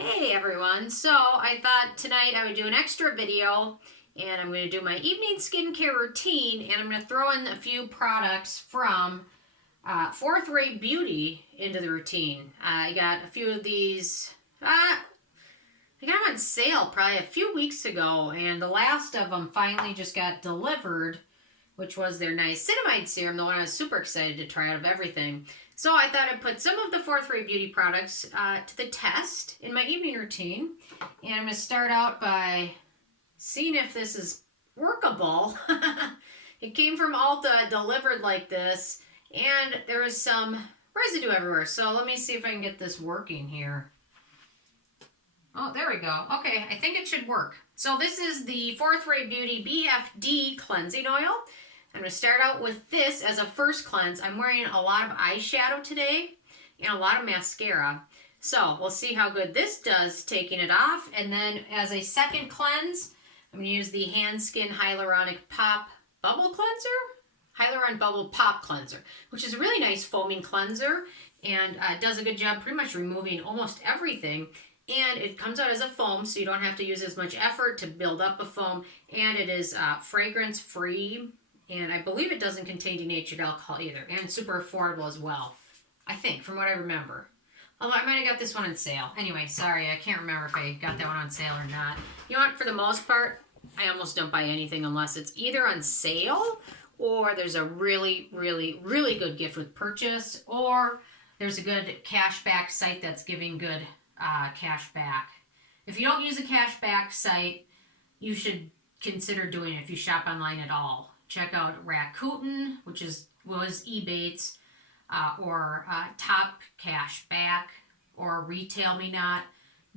Hey everyone, so I thought tonight I would do an extra video and I'm going to do my evening skincare routine and I'm going to throw in a few products from Fourth Rate Beauty into the routine. I got a few of these, I got them on sale probably a few weeks ago and the last of them finally just got delivered, which was their Niacinamide serum, the one I was super excited to try out of everything. So I thought I'd put some of the Fourth Rate Beauty products to the test in my evening routine. And I'm going to start out by seeing if this is workable. It came from Ulta, delivered like this, and there was some residue everywhere. So let me see if I can get this working here. Oh, there we go. Okay, I think it should work. So this is the Fourth Rate Beauty BFD Cleansing Oil. I'm going to start out with this as a first cleanse. I'm wearing a lot of eyeshadow today and a lot of mascara. So we'll see how good this does taking it off. And then as a second cleanse, I'm going to use the Hanskin Hyaluronic Pop Bubble Cleanser. Hyaluronic Bubble Pop Cleanser, which is a really nice foaming cleanser. And it does a good job pretty much removing almost everything. And it comes out as a foam, so you don't have to use as much effort to build up a foam. And it is fragrance free. And I believe it doesn't contain denatured alcohol either. And super affordable as well. I think, from what I remember. Although I might have got this one on sale. Anyway, sorry, I can't remember if I got that one on sale or not. You know what? For the most part, I almost don't buy anything unless it's either on sale or there's a really, really, really good gift with purchase or there's a good cashback site that's giving good cash back. If you don't use a cashback site, you should consider doing it if you shop online at all. Check out Rakuten, which was Ebates, or Top Cashback, or Retail Me Not.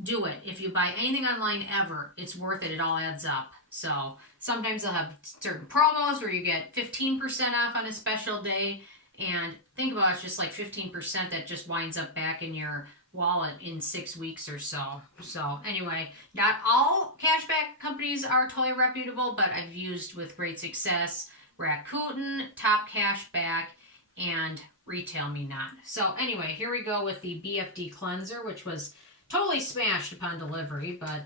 Do it. If you buy anything online ever, it's worth it. It all adds up. So sometimes they'll have certain promos where you get 15% off on a special day. And think about it, it's just like 15% that just winds up back in your wallet in 6 weeks or so. So anyway, not all cashback companies are totally reputable, but I've used with great success Rakuten, Top Cashback, and Retail Me Not. So anyway, here we go with the BFD cleanser, which was totally smashed upon delivery, but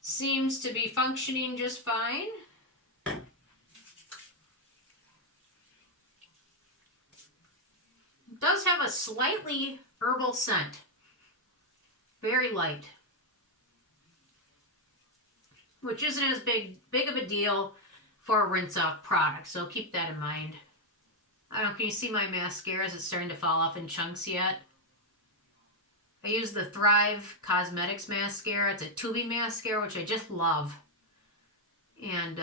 seems to be functioning just fine. It does have a slightly herbal scent. Very light, which isn't as big of a deal for a rinse-off product, so keep that in mind. I don't know, can you see my mascara? Is it starting to fall off in chunks yet? I use the Thrive Cosmetics mascara. It's a tubing mascara, which I just love. And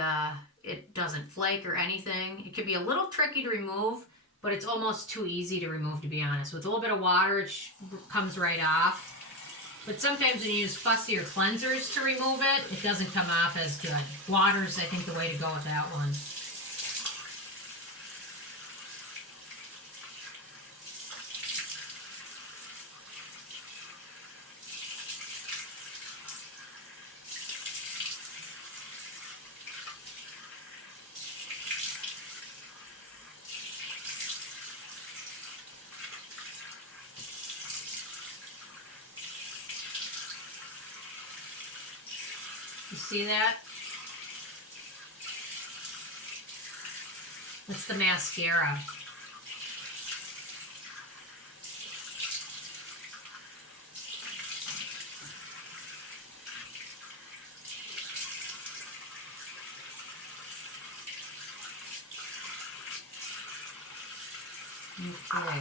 it doesn't flake or anything. It can be a little tricky to remove, but it's almost too easy to remove, to be honest. With a little bit of water, it comes right off. But sometimes when you use fussier cleansers to remove it, it doesn't come off as good. Water's, I think, the way to go with that one. You see that? That's the mascara. Okay.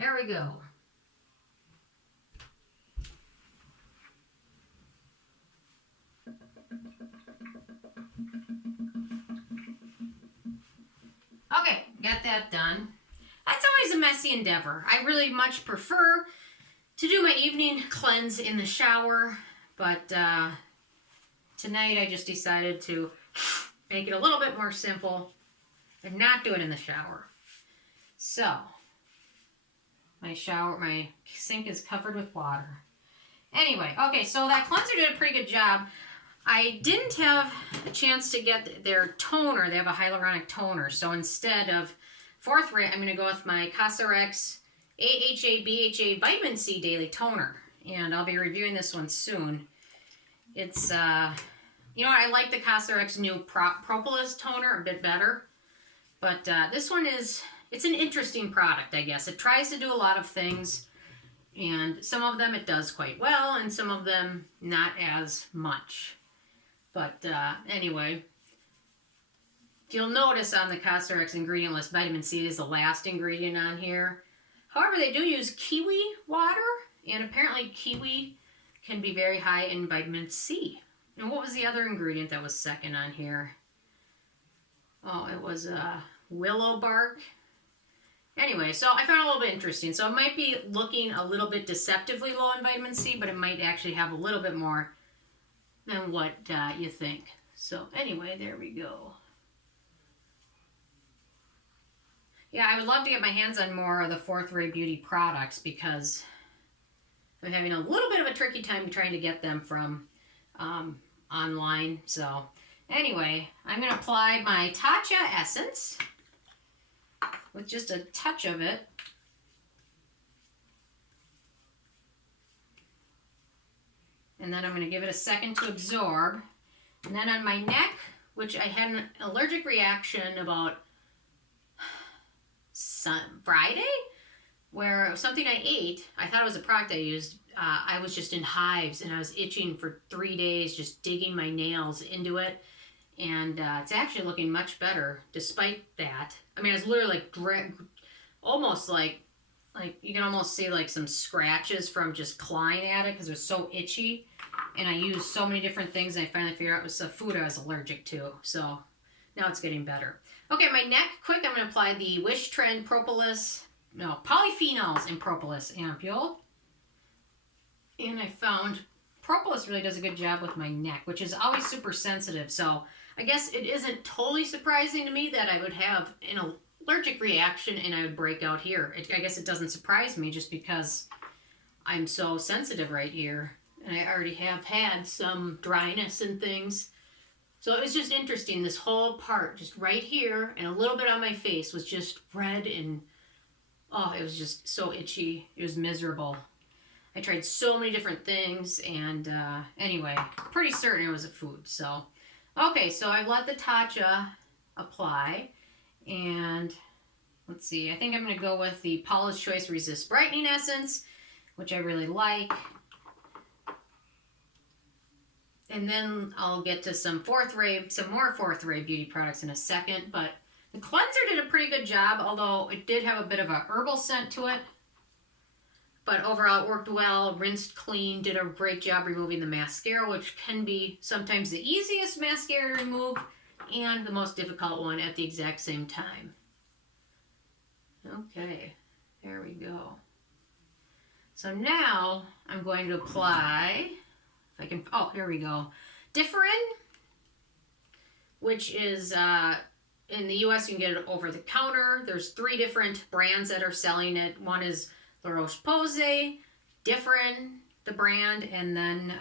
There we go. got that done. That's always a messy endeavor. I really much prefer to do my evening cleanse in the shower, but tonight I just decided to make it a little bit more simple and not do it in the shower. So, my sink is covered with water. Anyway, okay, so that cleanser did a pretty good job. I didn't have a chance to get their toner. They have a hyaluronic toner. So instead of Forthright, I'm going to go with my Cosrx AHA BHA Vitamin C Daily Toner. And I'll be reviewing this one soon. It's, you know, I like the Cosrx new Propolis toner a bit better. But this one it's an interesting product, I guess. It tries to do a lot of things. And some of them it does quite well, and some of them not as much. But anyway, you'll notice on the Cosrx ingredient list, vitamin C is the last ingredient on here. However, they do use kiwi water, and apparently kiwi can be very high in vitamin C. And what was the other ingredient that was second on here? Oh, it was willow bark. Anyway, so I found it a little bit interesting. So it might be looking a little bit deceptively low in vitamin C, but it might actually have a little bit more than what you think. So anyway, there we go. Yeah, I would love to get my hands on more of the Forthright Beauty products because I'm having a little bit of a tricky time trying to get them from online. So anyway, I'm going to apply my Tatcha Essence with just a touch of it. And then I'm going to give it a second to absorb. And then on my neck, which I had an allergic reaction about Friday, where something I ate, I thought it was a product I used, I was just in hives and I was itching for 3 days, just digging my nails into it. And it's actually looking much better despite that. I mean, I was literally like, almost like you can almost see like some scratches from just clawing at it because it was so itchy. And I used so many different things and I finally figured out it was the food I was allergic to. So now it's getting better. Okay, my neck, quick, I'm going to apply the Wishtrend Polyphenols in Propolis Ampoule. And I found Propolis really does a good job with my neck, which is always super sensitive. So I guess it isn't totally surprising to me that I would have an allergic reaction and I would break out here. I guess it doesn't surprise me just because I'm so sensitive right here. And I already have had some dryness and things. So it was just interesting. This whole part, just right here and a little bit on my face, was just red and, oh, it was just so itchy. It was miserable. I tried so many different things and anyway, pretty certain it was a food. So, okay, so I've let the Tatcha apply and let's see, I think I'm going to go with the Paula's Choice Resist Brightening Essence, which I really like. And then I'll get to some more Forthright Beauty products in a second. But the cleanser did a pretty good job, although it did have a bit of a herbal scent to it. But overall, it worked well, rinsed clean, did a great job removing the mascara, which can be sometimes the easiest mascara to remove and the most difficult one at the exact same time. Okay, there we go. So now I'm going to apply... oh, here we go. Differin, which is, in the US, you can get it over the counter. There's 3 different brands that are selling it. One is Roche-Posay, Differin, the brand, and then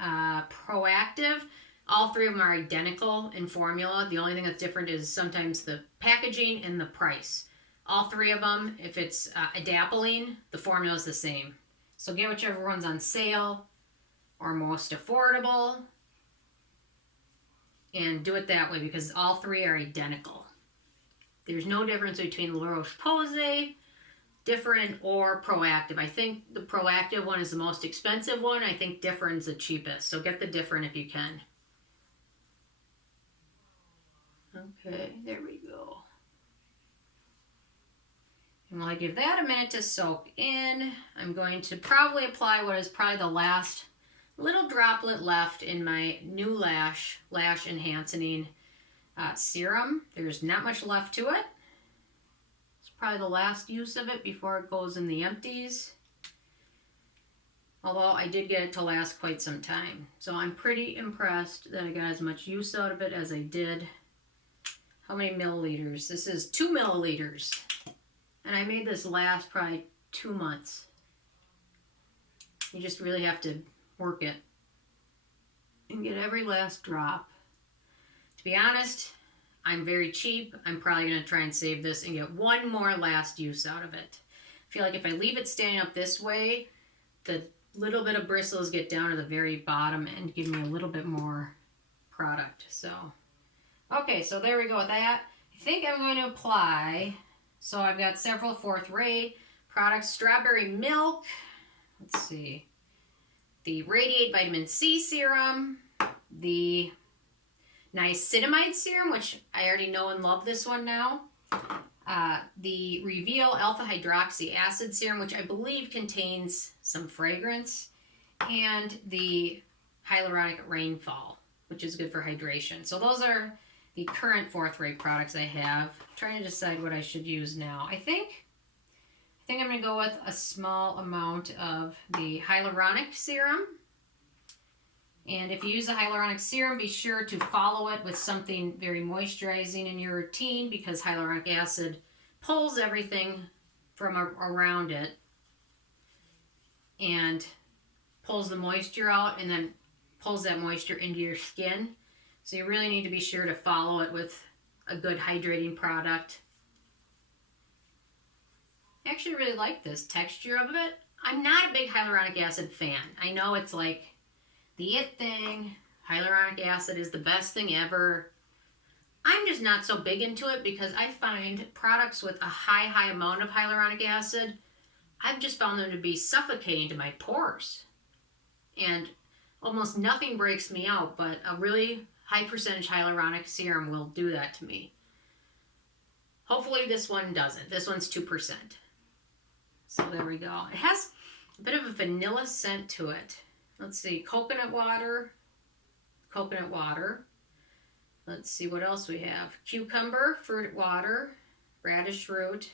Proactive. All 3 of them are identical in formula. The only thing that's different is sometimes the packaging and the price. All 3 of them, if it's Adapalene, the formula is the same. So get whichever one's on sale or most affordable and do it that way because all 3 are identical. There's no difference between Roche-Posay, Differin, or Proactive. I think the Proactive one is the most expensive one. I think Differin's the cheapest. So get the Differin if you can. Okay, there we go. And while I give that a minute to soak in, I'm going to probably apply what is probably the last little droplet left in my Neulash Lash Enhancing Serum. There's not much left to it. probably the last use of it before it goes in the empties. Although I did get it to last quite some time. So I'm pretty impressed that I got as much use out of it as I did. How many milliliters? This is 2 milliliters. And I made this last probably 2 months. You just really have to work it and get every last drop. To be honest, I'm very cheap. I'm probably going to try and save this and get one more last use out of it. I feel like if I leave it standing up this way, the little bit of bristles get down to the very bottom and give me a little bit more product. So, okay, so there we go with that. I think I'm going to apply, so I've got several Fourth Ray products. Strawberry milk, let's see, the Radiate Vitamin C Serum, the Niacinamide Serum, which I already know and love this one now. The Reveal Alpha Hydroxy Acid Serum, which I believe contains some fragrance, and the Hyaluronic Rainfall, which is good for hydration. So those are the current Fourth Ray products I have. I'm trying to decide what I should use now. I think I'm going to go with a small amount of the Hyaluronic Serum. And if you use a hyaluronic serum, be sure to follow it with something very moisturizing in your routine, because hyaluronic acid pulls everything from around it and pulls the moisture out and then pulls that moisture into your skin. So you really need to be sure to follow it with a good hydrating product. I actually really like this texture of it. I'm not a big hyaluronic acid fan. I know it's like the it thing. Hyaluronic acid is the best thing ever. I'm just not so big into it because I find products with a high amount of hyaluronic acid, I've just found them to be suffocating to my pores. And almost nothing breaks me out, but a really high percentage hyaluronic serum will do that to me. Hopefully this one doesn't. This one's 2%. So there we go. It has a bit of a vanilla scent to it. Let's see, coconut water. Let's see what else we have. Cucumber, fruit water, radish root.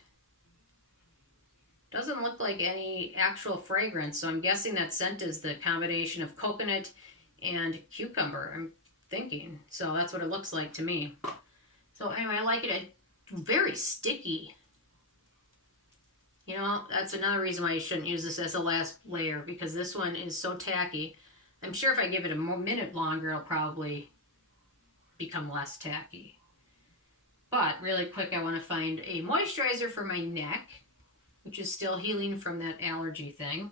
Doesn't look like any actual fragrance, so I'm guessing that scent is the combination of coconut and cucumber, I'm thinking. So that's what it looks like to me. So anyway, I like it. It's very sticky. You know, that's another reason why you shouldn't use this as a last layer, because this one is so tacky. I'm sure if I give it a minute longer, it'll probably become less tacky. But really quick, I want to find a moisturizer for my neck, which is still healing from that allergy thing.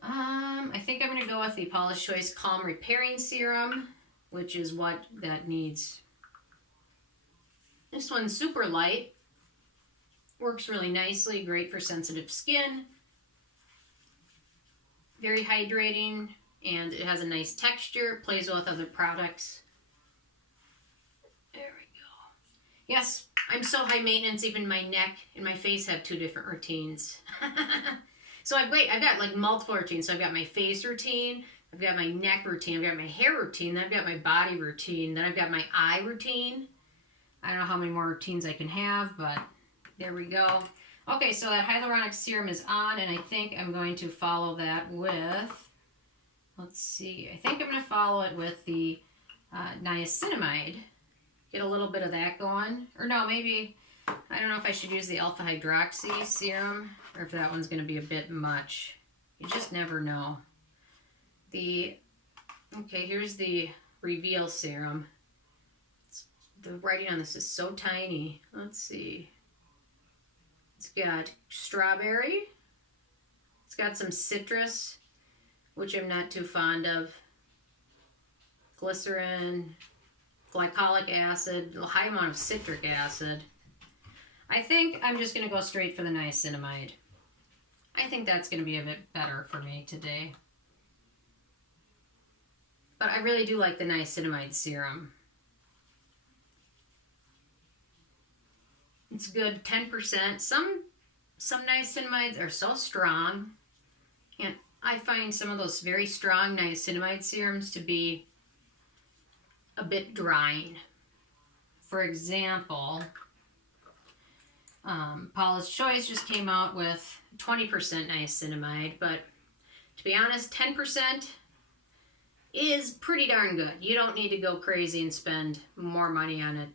I think I'm going to go with the Paula's Choice Calm Repairing Serum, which is what that needs. This one's super light. Works really nicely, great for sensitive skin. Very hydrating, and it has a nice texture. It plays well with other products. There we go. Yes, I'm so high maintenance, even my neck and my face have 2 different routines. So I've got like multiple routines. So I've got my face routine, I've got my neck routine, I've got my hair routine, then I've got my body routine, then I've got my eye routine. I don't know how many more routines I can have, but there we go. Okay, so that hyaluronic serum is on, and I think I'm going to follow that with, let's see, I think I'm going to follow it with the niacinamide. Get a little bit of that going. Or no, maybe, I don't know if I should use the alpha hydroxy serum, or if that one's going to be a bit much. You just never know. Okay, here's the Reveal serum. The writing on this is so tiny. Let's see. It's got strawberry. It's got some citrus, which I'm not too fond of. Glycerin, glycolic acid, a high amount of citric acid. I think I'm just going to go straight for the niacinamide. I think that's going to be a bit better for me today. But I really do like the niacinamide serum. It's good, 10%. Some niacinamides are so strong, and I find some of those very strong niacinamide serums to be a bit drying. For example, Paula's Choice just came out with 20% niacinamide, but to be honest, 10% is pretty darn good. You don't need to go crazy and spend more money on a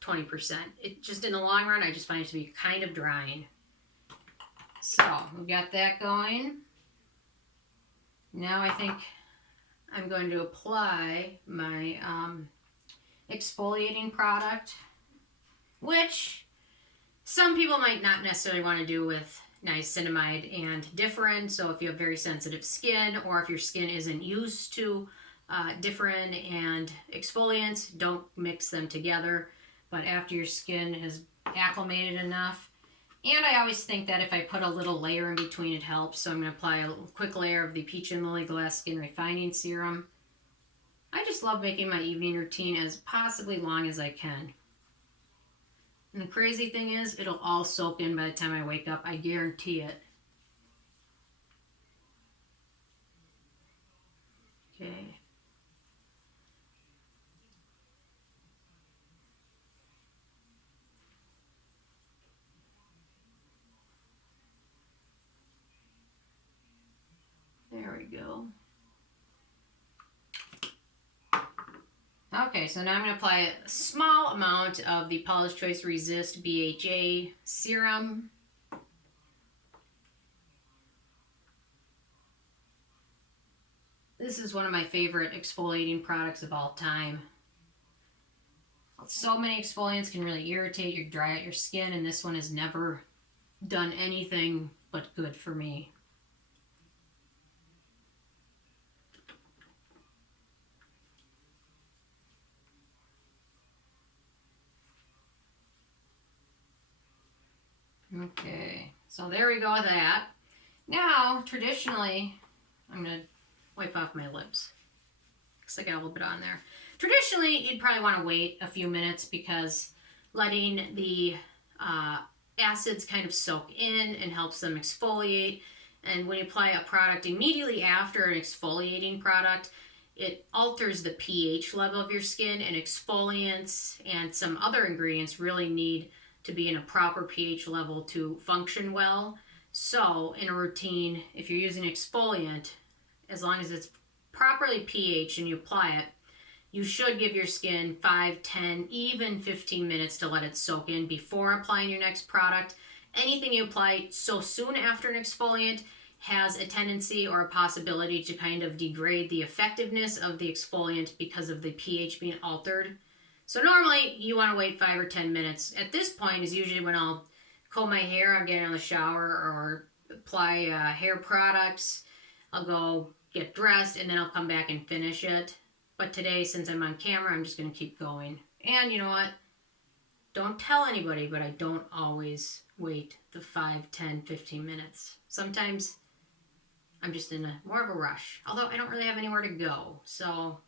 20%. It just, in the long run, I just find it to be kind of drying. So, we've got that going. Now I think I'm going to apply my exfoliating product, which some people might not necessarily want to do with niacinamide and differin. So if you have very sensitive skin, or if your skin isn't used to differin and exfoliants, don't mix them together. But after your skin has acclimated enough, and I always think that if I put a little layer in between, it helps. So I'm going to apply a quick layer of the Peach and Lily Glass Skin Refining Serum. I just love making my evening routine as possibly long as I can. And the crazy thing is, it'll all soak in by the time I wake up. I guarantee it. Okay. There we go. Okay, so now I'm going to apply a small amount of the Paula's Choice Resist BHA Serum. This is one of my favorite exfoliating products of all time. So many exfoliants can really irritate or dry out your skin, and this one has never done anything but good for me. Okay, so there we go with that. Now, traditionally, I'm going to wipe off my lips because I got a little bit on there. Traditionally, you'd probably want to wait a few minutes because letting the acids kind of soak in and helps them exfoliate. And when you apply a product immediately after an exfoliating product, it alters the pH level of your skin, and exfoliants and some other ingredients really need to be in a proper pH level to function well. So in a routine, if you're using exfoliant, as long as it's properly pH and you apply it, you should give your skin 5, 10, even 15 minutes to let it soak in before applying your next product. Anything you apply so soon after an exfoliant has a tendency or a possibility to kind of degrade the effectiveness of the exfoliant because of the pH being altered. So normally you want to wait 5 or 10 minutes. At this point is usually when I'll comb my hair, I'm getting out of the shower, or apply hair products. I'll go get dressed and then I'll come back and finish it. But today, since I'm on camera, I'm just going to keep going. And you know what? Don't tell anybody, but I don't always wait the 5, 10, 15 minutes. Sometimes I'm just in more of a rush. Although I don't really have anywhere to go. So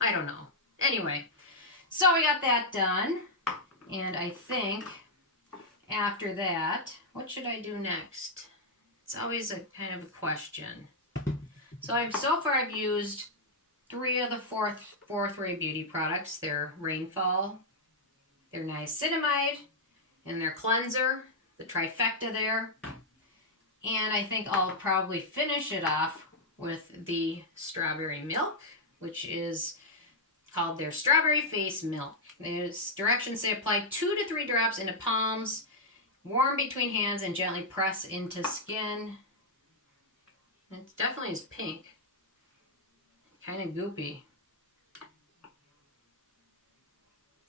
I don't know. Anyway. So we got that done, and I think after that, what should I do next? It's always a kind of a question. So I've used 3 of the 4-3 beauty products. Their Rainfall, their Niacinamide, and their cleanser, the trifecta there. And I think I'll probably finish it off with the strawberry milk, which is called their Strawberry Face Milk. These directions say apply 2 to 3 drops into palms, warm between hands, and gently press into skin. It definitely is pink. Kind of goopy.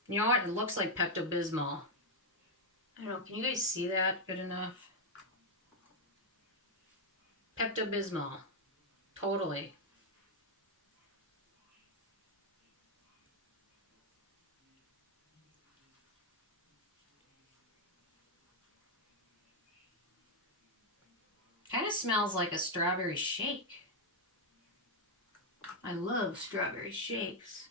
You know what? It looks like Pepto-Bismol. I don't know. Can you guys see that good enough? Pepto-Bismol. Totally. Kind of smells like a strawberry shake. I love strawberry shakes.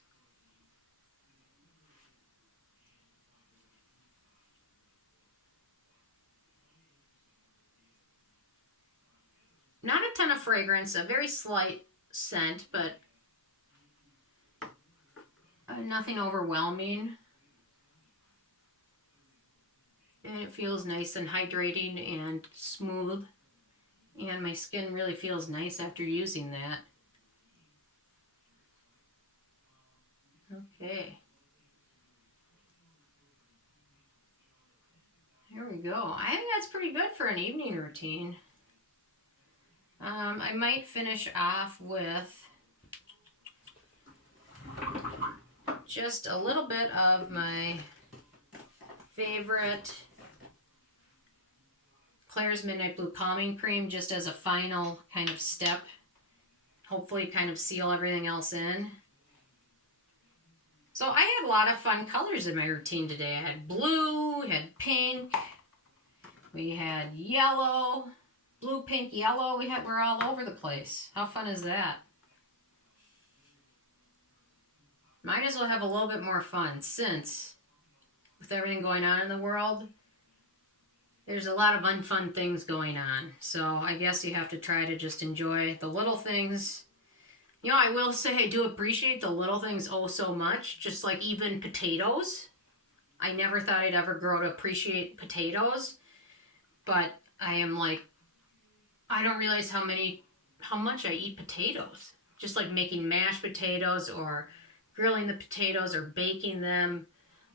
Not a ton of fragrance, a very slight scent, but nothing overwhelming. And it feels nice and hydrating and smooth. And my skin really feels nice after using that. Okay. There we go. I think that's pretty good for an evening routine. I might finish off with just a little bit of my favorite Klairs Midnight Blue Calming Cream, just as a final kind of step. Hopefully kind of seal everything else in. So I had a lot of fun colors in my routine today. I had blue, we had pink, we had yellow, blue, pink, yellow. We're all over the place. How fun is that? Might as well have a little bit more fun, since with everything going on in the world, there's a lot of unfun things going on. So I guess you have to try to just enjoy the little things. You know, I will say I do appreciate the little things oh so much, just like even potatoes. I never thought I'd ever grow to appreciate potatoes, but I am like, I don't realize how much I eat potatoes. Just like making mashed potatoes or grilling the potatoes or baking them,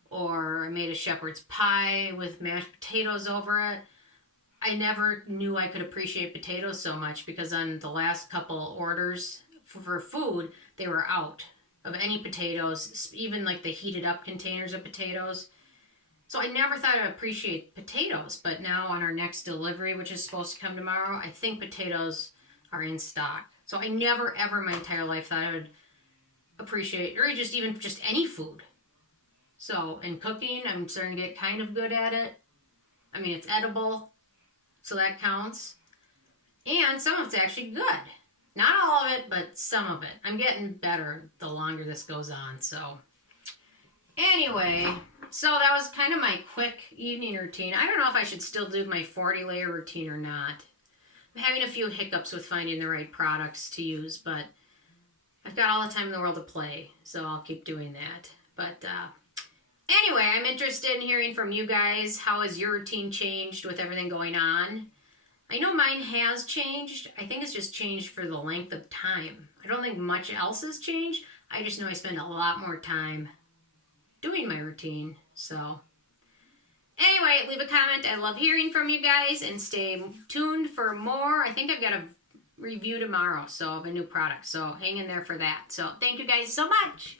or I made a shepherd's pie with mashed potatoes over it. I never knew I could appreciate potatoes so much because on the last couple orders for food, they were out of any potatoes, even like the heated up containers of potatoes. So I never thought I'd appreciate potatoes, but now on our next delivery, which is supposed to come tomorrow, I think potatoes are in stock. So I never ever in my entire life thought I would appreciate, or just even just any food. So in cooking, I'm starting to get kind of good at it. I mean, it's edible, so that counts. And some of it's actually good. Not all of it, but some of it. I'm getting better the longer this goes on. So anyway, so that was kind of my quick evening routine. I don't know if I should still do my 40-layer routine or not. I'm having a few hiccups with finding the right products to use, but I've got all the time in the world to play, so I'll keep doing that. But anyway, I'm interested in hearing from you guys. How has your routine changed with everything going on? I know mine has changed. I think it's just changed for the length of time. I don't think much else has changed. I just know I spend a lot more time doing my routine. So anyway, leave a comment. I love hearing from you guys, and stay tuned for more. I think I've got a review tomorrow, so of a new product. So hang in there for that. So thank you guys so much.